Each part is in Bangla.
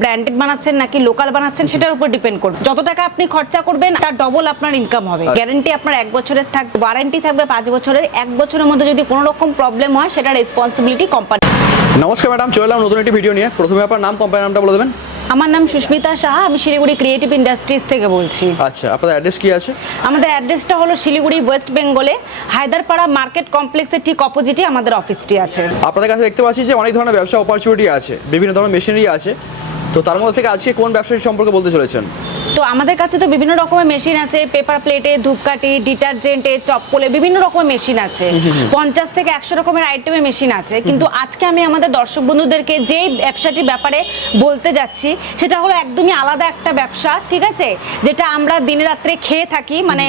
ব্র্যান্ডেড বানাচ্ছেন নাকি লোকাল বানাচ্ছেন সেটার উপর ডিপেন্ড করবে। যত টাকা আপনি খরচা করবেন তার ডবল আপনার ইনকাম হবে। গ্যারান্টি আপনার এক বছরের থাকবে ওয়ারেন্টি থাকবে পাঁচ বছরের এক বছরের মধ্যে যদি কোনো রকম প্রবলেম হয় সেটা রেসপন্সিবিলিটি কোম্পানি নমস্কার ম্যাডাম চলে এলাম নতুন একটি ভিডিও নিয়ে। প্রথমে আপনার নাম কোম্পানির নামটা বলে দেবেন? আমার নাম সুস্মিতা সাহা আমি শিলিগুড়ি ক্রিয়েটিভ ইন্ডাস্ট্রিজ থেকে বলছি। আচ্ছা আপনাদের অ্যাড্রেস কি আছে? আমাদের অ্যাড্রেসটা হলো শিলিগুড়ি ওয়েস্ট বেঙ্গলে হায়দারপাড়া মার্কেট কমপ্লেক্সের ঠিক অপোজিটে আমাদের অফিসটি আছে। আপনাদের কাছে দেখতে পাচ্ছি যে অনেক ধরনের ব্যবসা অপরচুনিটি আছে। বিভিন্ন ধরনের মেশিনারি আছে। তো তার মধ্যে থেকে আজকে কোন ব্যবসায়ী সম্পর্কে বলতে চলেছেন? তো আমাদের কাছে তো বিভিন্ন রকমের মেশিন আছে পেপার প্লেটে ধূপকাঠি ডিটারজেন্টে চপ্পলে বিভিন্ন রকমের মেশিন আছে। পঞ্চাশ থেকে একশো রকমের আইটেমের মেশিন আছে। কিন্তু আজকে আমি আমাদের দর্শক বন্ধুদেরকে যে ব্যবসাটির ব্যাপারে বলতে যাচ্ছি সেটা হলো একদমই আলাদা একটা ব্যবসা ঠিক আছে? যেটা আমরা দিনে রাত্রে খেয়ে থাকি মানে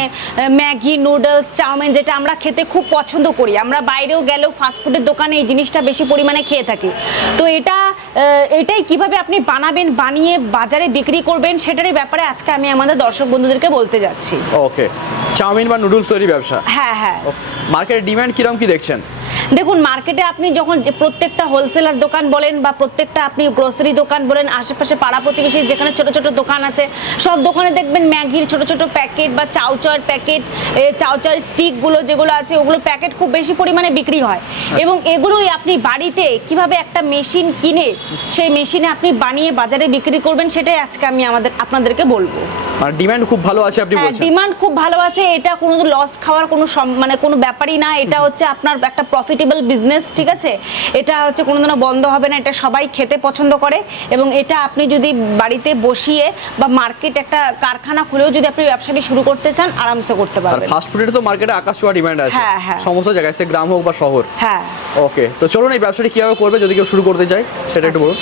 ম্যাগি নুডলস চাউমিন যেটা আমরা খেতে খুব পছন্দ করি। আমরা বাইরেও গেলেও ফাস্টফুডের দোকানে এই জিনিসটা বেশি পরিমাণে খেয়ে থাকি। তো এটা এটাই কীভাবে আপনি বানাবেন বানিয়ে বাজারে বিক্রি করবেন সেটারই ব্যাপারে আজকে আমি আমাদের দর্শক বন্ধুদেরকে বলতে যাচ্ছি। ওকে চাউমিন বা নুডলস তৈরি ব্যবসা? হ্যাঁ হ্যাঁ। মার্কেটের ডিমান্ড কিরম কি দেখছেন? দেখুন মার্কেটে আপনি যখন যে প্রত্যেকটা হোলসেলার দোকান বলেন বা প্রত্যেকটা আপনি গ্রোসারি দোকান বলেন আশেপাশে পাড়া প্রতিবেশী যেখানে ছোট ছোট দোকান আছে সব দোকানে দেখবেন ম্যাগির ছোট ছোট প্যাকেট বা চাউচার প্যাকেট চাউচার স্টিকগুলো যেগুলো আছে ওগুলো প্যাকেট খুব বেশি পরিমাণে বিক্রি হয়। এবং এগুলোই আপনি বাড়িতে কীভাবে একটা মেশিন কিনে সেই মেশিনে আপনি বানিয়ে বাজারে বিক্রি করবেন সেটাই আজকে আমি আমাদের আপনাদেরকে বলব। আর ডিমান্ড খুব ভালো আছে আপনি হ্যাঁ বলছেন। ডিমান্ড খুব ভালো আছে এটা কোনো লস খাওয়ার কোনো মানে কোনো ব্যাপারই না এটা হচ্ছে আপনার একটা প্রফিটেবল বিজনেস ঠিক আছে? এটা হচ্ছে কোনো দিনও বন্ধ হবে না এটা সবাই খেতে পছন্দ করে। এবং এটা আপনি যদি বাড়িতে বসিয়ে বা মার্কেট একটা কারখানা খুলেও যদি আপনি ব্যবসাটি শুরু করতে চান আরামসে করতে পারবেন। ফাস্ট ফুডের তো মার্কেটে আকাশ ছোঁয়া ডিমান্ড আছে। হ্যাঁ, হ্যাঁ। সমস্ত জায়গায় সে গ্রাম হোক বা শহর। হ্যাঁ। ওকে তো চলুন এই ব্যবসাটি কীভাবে করবে যদি কেউ শুরু করতে চায় সেটা একটু বলুন।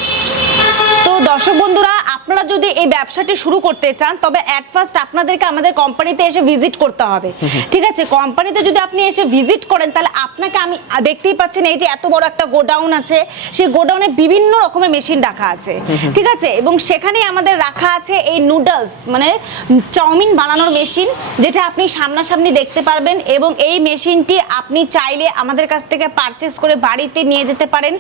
তো দর্শক বন্ধুরা আপনারা যদি এই ব্যবসাটি শুরু করতে চান তবে অ্যাট ফার্স্ট আপনাদেরকে আমাদের কোম্পানিতে এসে ভিজিট করতে হবে। ঠিক আছে? কোম্পানিতে যদি আপনি এসে ভিজিট করেন তাহলে আপনাকে আমি দেখতেই পাচ্ছেন এই যে এত বড় একটা গোডাউন আছে। সেই গোডাউনে বিভিন্ন রকমের মেশিন রাখা আছে। ঠিক আছে? এবং সেখানে আমাদের রাখা আছে এই নুডলস মানে চাউমিন বানানোর মেশিন যেটা আপনি সামনাসামনি দেখতে পারবেন এবং এই মেশিনটি আপনি চাইলে আমাদের কাছ থেকে পারচেস করে বাড়িতে নিয়ে যেতে পারেন।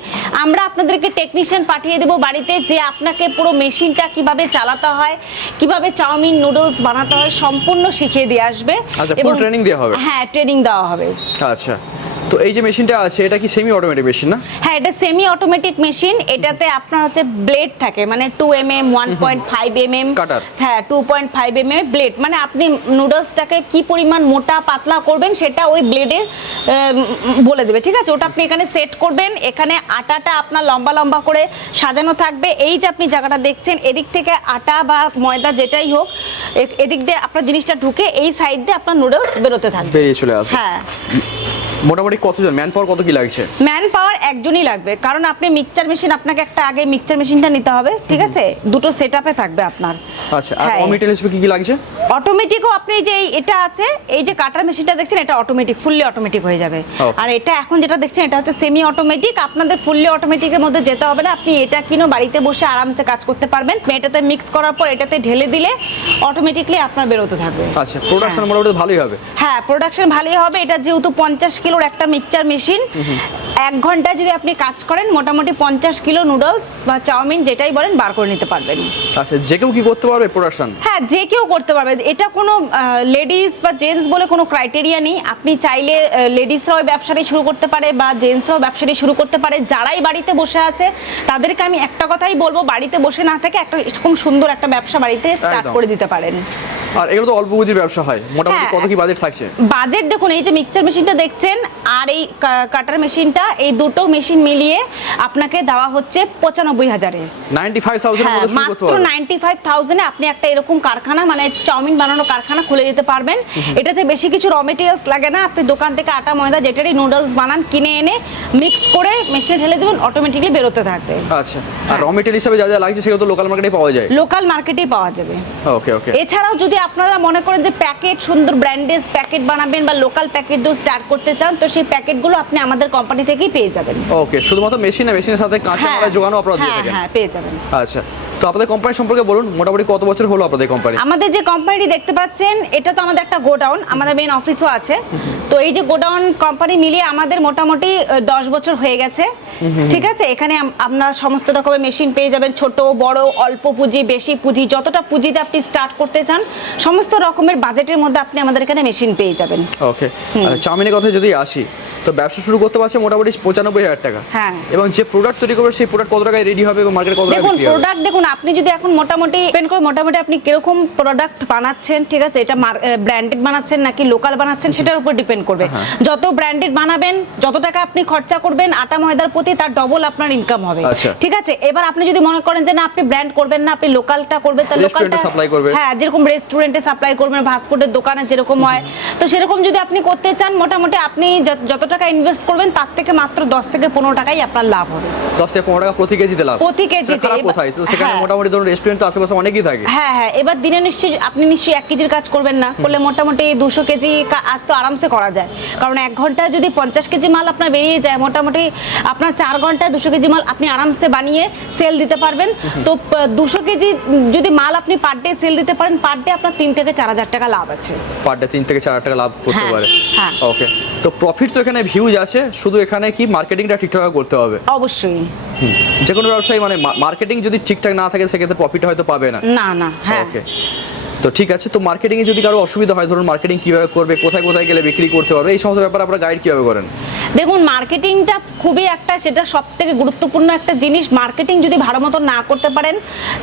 আমরা আপনাদেরকে টেকনিশিয়ান পাঠিয়ে দেবো বাড়িতে যে আপনাকে পুরো মেশিনটা কীভাবে চালাতে হয় কীভাবে চাউমিন নুডলস বানাতে হয় সম্পূর্ণ শিখিয়ে দিয়ে আসবে। এবং ট্রেনিং দেওয়া হবে? হ্যাঁ ট্রেনিং দেওয়া হবে। আচ্ছা। তো এই যে মেশিনটা আছে এটা কি সেমি অটোমেটিক মেশিন না? হ্যাঁ এটা সেমি অটোমেটিক মেশিন এটাতে আপনার হচ্ছে ব্লেড থাকে মানে two M M one point five M M হ্যাঁ two point five M M blade মানে আপনি নুডলসটাকে কি পরিমাণ মোটা পাতলা করবেন সেটা ওই ব্লেডের বলে দেবে ঠিক আছে? ওটা আপনি এখানে সেট করবেন এখানে আটাটা আপনার লম্বা লম্বা করে সাজানো থাকবে। এই যে আপনি জায়গাটা দেখছেন এদিক থেকে আটা বা ময়দা যেটাই হোক এদিক দিয়ে আপনার জিনিসটা ঢুকে এই সাইড দিয়ে আপনার নুডলস বেরোতে থাকবে। বেরিয়ে চলে আসবে। হ্যাঁ। মোটামুটি কতজন? ম্যান পাওয়ার কত কি লাগছে? ম্যান পাওয়ার একজনই লাগবে। কারণ আপনি মিক্সচার মেশিন আপনাকে একটা আগে মিক্সচার মেশিনটা নিতে হবে ঠিক আছে? দুটো সেট থাকবে আপনার। আচ্ছা আর হ্যাঁ। অমিটেল হিসেবে কি কি লাগছে? অটোমেটিকও আপনি যে এটা আছে এই যে কাটার মেশিনটা দেখছেন এটা অটোমেটিক ফুললি অটোমেটিক হয়ে যাবে। আর এটা এখন যেটা দেখছেন এটা হচ্ছে সেমি অটোমেটিক আপনাদের ফুললি অটোমেটিকের মধ্যে যেতে হবে না। আপনি এটা কিনো বাড়িতে বসে আরামসে কাজ করতে পারবেন। এটাতে মিক্স করার পর এটাতে ঢেলে দিলে অটোমেটিকলি আপনার বেরোতে থাকবে। আচ্ছা প্রোডাকশন মোটামুটি ভালোই হবে। হ্যাঁ প্রোডাকশন ভালোই হবে। এটা যেহেতু পঞ্চাশ কিলোর একটা মিক্সচার মেশিন। এক ঘন্টায় যদি আপনি কাজ করেন মোটামুটি পঞ্চাশ কিলো নুডলস বা চাউমিন যেটাই বলেন বার করে নিতে পারবেন। আচ্ছা যে কেউ কি করতে পারবে প্রোডাকশন হ্যাঁ যে কেউ করতে পারবে। এটা কোনো লেডিস বা জেন্টস বলে কোনো ক্রাইটেরিয়া নেই। আপনি চাইলে লেডিসরাও ব্যবসাটি শুরু করতে পারে বা জেন্টসরাও ব্যবসাটি শুরু করতে পারে। যারাই বাড়িতে বসে আছে তাদেরকে আমি একটা কথাই বলব বাড়িতে বসে না থেকে একটা এরকম সুন্দর একটা ব্যবসা বাড়িতে স্টার্ট করে দিতে পারেন। আর এগুলো তো অল্প পুঁজির ব্যবসা হয়। মোটামুটি হ্যাঁ। কত কি বাজেট থাকছে? বাজেট দেখুন এই যে মিক্সচার মেশিনটা দেখছেন আর এই কাটার মেশিনটা এই দুটো মেশিন মিলিয়ে আপনাকে দেওয়া হচ্ছে পঁচানব্বই হাজারে। হ্যাঁ মাত্র নাইনটি ফাইভ থাউজেন্ডে আপনি একটা এরকম কারখানা মানে চাউমিন বানানোর কারখানা খুলে দিতে পারবেন। এটাতে বেশি কিছু র মেটেরিয়ালস লাগে না। আপনি দোকান থেকে আটা ময়দা যেটারই নুডলস বানান কিনে এনে মিক্স করে মেশিনে ঢেলে দেবেন অটোমেটিকলি বেরোতে থাকবে। আচ্ছা। আর র মেটেরিয়াল হিসাবে যা যা লাগছে সেগুলো তো লোকাল মার্কেটে পাওয়া যায়? লোকাল মার্কেটেই পাওয়া যাবে। ওকে ওকে এছাড়াও যদি আপনারা মনে করেন যে প্যাকেট সুন্দর ব্র্যান্ডেজ প্যাকেট বানাবেন বা লোকাল প্যাকেট দিয়ে স্টার্ট করতে চান তো সেই প্যাকেটগুলো আপনি আমাদের কোম্পানি থেকেই পেয়ে যাবেন। ওকে শুধুমাত্র মেশিন না মেশিনের সাথে কাঁচা হ্যাঁ মালের জোগানও আপনারা দিয়ে হ্যাঁ থাকেন? হ্যাঁ পেয়ে যাবেন। আচ্ছা। তো আপনাদের কোম্পানি সম্পর্কে বলুন মোটামুটি কত বছর হলো আপনাদের কোম্পানি আমাদের যে কোম্পানিটি দেখতে পাচ্ছেন এটা তো আমাদের একটা গোডাউন আমাদের মেন অফিসও আছে। তো এই যে গোডাউন কোম্পানি মিলিয়ে আমাদের মোটামুটি দশ বছর হয়ে গেছে। ঠিক আছে? এখানে আপনার সমস্ত রকমের মেশিন পেয়ে যাবেন ছোট বড় অল্প পুঁজি বেশি পুঁজি যতটা পুঁজিতে আপনি স্টার্ট করতে চান সমস্ত রকমের বাজেটের মধ্যে আপনি আমাদের এখানে মেশিন পেয়ে যাবেন। ওকে চাউমিনের কথা যদি আসি তো ব্যবসা শুরু করতে পারছে মোটামুটি পঁচানব্বই হাজার টাকা হ্যাঁ। এবং যে প্রোডাক্ট তৈরি করবে সেই প্রোডাক্ট কত টাকায় রেডি হবে এবং মার্কেটে কত দেখুন প্রোডাক্ট দেখুন আপনি যদি এখন মোটামুটি ডিপেন্ড করে মোটামুটি আপনি কীরকম প্রোডাক্ট বানাচ্ছেন ঠিক আছে এটা ব্র্যান্ডেড বানাচ্ছেন নাকি লোকাল বানাচ্ছেন সেটার উপর ডিপেন্ড করবে হ্যাঁ। যত ব্র্যান্ডেড বানাবেন যত টাকা আপনি খরচা করবেন আটা ময়দার প্রতি তার ডবল আপনার ইনকাম হবে আচ্ছা। ঠিক আছে এবার আপনি যদি মনে করেন যে না আপনি ব্র্যান্ড করবেন না আপনি লোকালটা করবেন তাহলে লোকালটা supply করবে। হ্যাঁ যেরকম রেস্টুরেন্টে সাপ্লাই করবেন ফাস্টফুডের দোকানে যেরকম হয় তো সেরকম যদি আপনি করতে চান মোটামুটি আপনি যত- যত টাকা ইনভেস্ট করবেন তার থেকে মাত্র দশ থেকে পনেরো টাকাই আপনার লাভ হবে। দশ থেকে পনেরো টাকা প্রতি কেজিতে লাভ? প্রতি কেজিতে। কোথায়? তো সেখানে হ্যাঁ। মোটামুটি ধরুন রেস্টুরেন্ট তো আশেপাশে অনেকই থাকে। হ্যাঁ হ্যাঁ এবার দিনে নিশ্চয়ই আপনি নিশ্চয়ই এক কেজির কাজ করবেন না। করলে মোটামুটি দুশো কেজি কা- আজ তো আরামসে করা যায়। কারণ এক ঘন্টায় যদি পঞ্চাশ কেজি মাল আপনার বেরিয়ে যায় মোটামুটি আপনার চার ঘন্টায় দুশো কেজি মাল আপনি আরামসে বানিয়ে সেল দিতে পারবেন। তো দুশো কেজি যদি মাল আপনি পার ডে সেল দিতে পারেন পার ডে আপনার তিন থেকে চার হাজার টাকা লাভ আছে। পার ডে তিন থেকে চার হাজার টাকা লাভ করতে হ্যাঁ, পারে। হ্যাঁ। ওকে তো প্রফিট তো এখানে ভিউজ আছে শুধু এখানে কি মার্কেটিংটা ঠিকঠাক করতে হবে? অবশ্যই। যে কোনো ব্যবসায়ী মানে মার্কেটিং যদি ঠিকঠাক না থাকে সেক্ষেত্রে প্রফিট হয়তো পাবে না। না না হ্যাঁ। ওকে তো ঠিক আছে তো মার্কেটিং এ যদি কারও অসুবিধা হয় ধরুন মার্কেটিং কীভাবে করবে কোথায় কোথায় গেলে বিক্রি করতে পারবে এই সমস্ত ব্যাপারে আপনারা গাইড কীভাবে করেন? দেখুন মার্কেটিংটা খুবই একটা সেটা সব থেকে গুরুত্বপূর্ণ একটা জিনিস। মার্কেটিং যদি ভালো মতো না করতে পারেন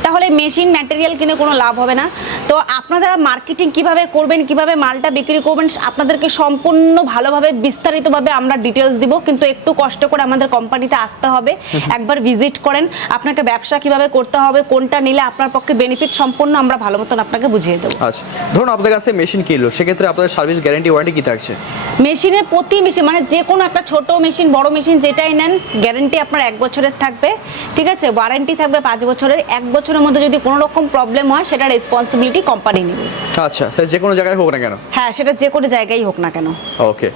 তাহলে মেশিন ম্যাটেরিয়াল কিনে কোনো লাভ হবে না। তো আপনারা মার্কেটিং কীভাবে করবেন কীভাবে মালটা বিক্রি করবেন আপনাদেরকে সম্পূর্ণ ভালোভাবে বিস্তারিতভাবে আমরা ডিটেলস দিব। কিন্তু একটু কষ্ট করে আমাদের কোম্পানিতে আসতে হবে। একবার ভিজিট করেন আপনাকে ব্যবসা কীভাবে করতে হবে কোনটা নিলে আপনার পক্ষে বেনিফিট সম্পূর্ণ আমরা ভালো মতন আপনাকে বুঝিয়ে দেবো। আচ্ছা ধরুন আপনাদের কাছে মেশিন কিনলো সেক্ষেত্রে আপনাদের সার্ভিস গ্যারান্টি ওয়ারেন্টি কি থাকছে? মেশিনের প্রতি মেশিন মানে যে কোনো একটা ছোট মেশিন বড় মেশিন যেটাই নেন গ্যারেন্টি আপনার এক বছরের থাকবে ঠিক আছে? ওয়ারেন্টি থাকবে পাঁচ বছরের। এক বছরের মধ্যে যদি কোনো রকম প্রবলেম হয় সেটা রেসপন্সিবিলিটি কোম্পানি নেবে। আচ্ছা যে কোনো জায়গায় হোক না কেন? হ্যাঁ সেটা যে কোনো জায়গায় হোক না কেন। ওকে।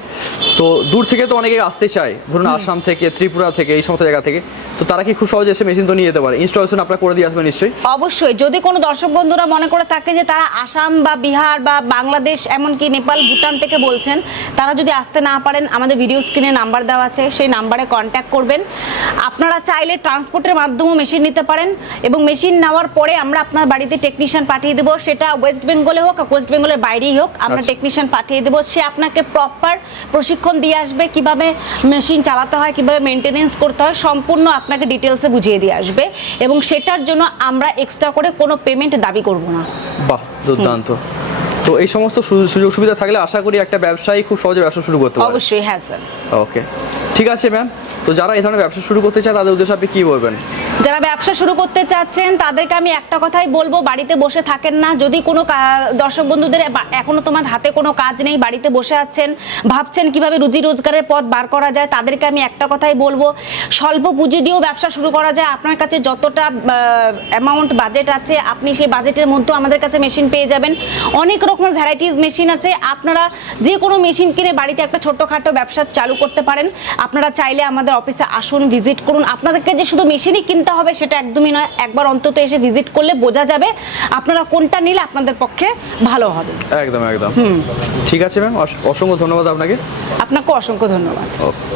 তো দূর থেকে তো অনেকে আসতে চায়। ধরুন আসাম থেকে ত্রিপুরা থেকে এই সমস্ত জায়গা থেকে। তো তারা কি খুব সহজে এসে মেশিন তো নিয়ে যেতে পারে? ইনস্টলেশন আপনারা করে দিয়ে আসবেন নিশ্চয়ই। অবশ্যই যদি কোনো দর্শক বন্ধুরা মনে করে থাকে যে তারা আসাম বা বিহার বা বাংলাদেশ এমনকি নেপাল ভুটান থেকে বলছেন তারা যদি আসতে না পারেন আমাদের ভিডিও স্ক্রিনে নাম্বার দেওয়া আছে সেই নাম্বারে কন্ট্যাক্ট করবেন। আপনারা চাইলে ট্রান্সপোর্টের মাধ্যমেও মেশিন নিতে পারেন এবং মেশিন নেওয়ার পরে আমরা আপনার বাড়িতে টেকনিশিয়ান পাঠিয়ে দেবো। সেটা ওয়েস্ট বেঙ্গলে হোক আর ওয়েস্ট বেঙ্গলের বাইরেই হোক আমরা আচ্ছা। টেকনিশিয়ান পাঠিয়ে দেবো। সে আপনাকে প্রপার প্রশিক্ষণ দিয়ে আসবে কীভাবে মেশিন চালাতে হয় কীভাবে মেনটেনেন্স করতে হয় সম্পূর্ণ আপনাকে ডিটেলসে বুঝিয়ে দিয়ে আসবে। এবং সেটার জন্য আমরা এক্সট্রা করে কোনো পেমেন্ট দাবি করব না। বাহ দুর্দান্ত। তো এই সমস্ত সুযোগ সুবিধা থাকলে আশা করি একটা ব্যবসায়ী খুব সহজে ব্যবসা শুরু করতে পারে অবশ্যই হ্যাঁ স্যার ওকে ঠিক আছে ম্যাম তো যারা এই ধরনের ব্যবসা শুরু করতে চায়, তাদের উদ্দেশ্যে আপনি কি বলবেন? যারা ব্যবসা শুরু করতে চাচ্ছেন, তাদেরকে আমি একটা কথাই বলব, বাড়িতে বসে থাকেন না। যদি কোনো দর্শক বন্ধুদের এখনও তোমার হাতে কোনো কাজ নেই, বাড়িতে বসে আছেন, ভাবছেন কীভাবে রুজি রোজগারের পথ বার করা যায়, তাদেরকে আমি একটা কথাই বলব, স্বল্প পুঁজি দিয়েও ব্যবসা শুরু করা যায়। আপনার কাছে যতটা অ্যামাউন্ট বাজেট আছে, আপনি সেই বাজেটের মধ্যেও আমাদের কাছে মেশিন পেয়ে যাবেন। অনেক রকমের ভ্যারাইটিস মেশিন আছে। আপনারা যে কোনো মেশিন কিনে বাড়িতে একটা ছোট্টখাটো ব্যবসা চালু করতে পারেন। আপনারা চাইলে আমাদের অফিসে আসুন ভিজিট করুন। আপনাদেরকে যে শুধু মেশিনই কিনতে হবে সেটা একদমই নয়। একবার অন্তত এসে ভিজিট করলে বোঝা যাবে আপনারা কোনটা নিলে আপনাদের পক্ষে ভালো হবে। একদম একদম। ঠিক আছে ম্যাম অসংখ্য ধন্যবাদ আপনাকে। আপনাকে অসংখ্য ধন্যবাদ। ওকে।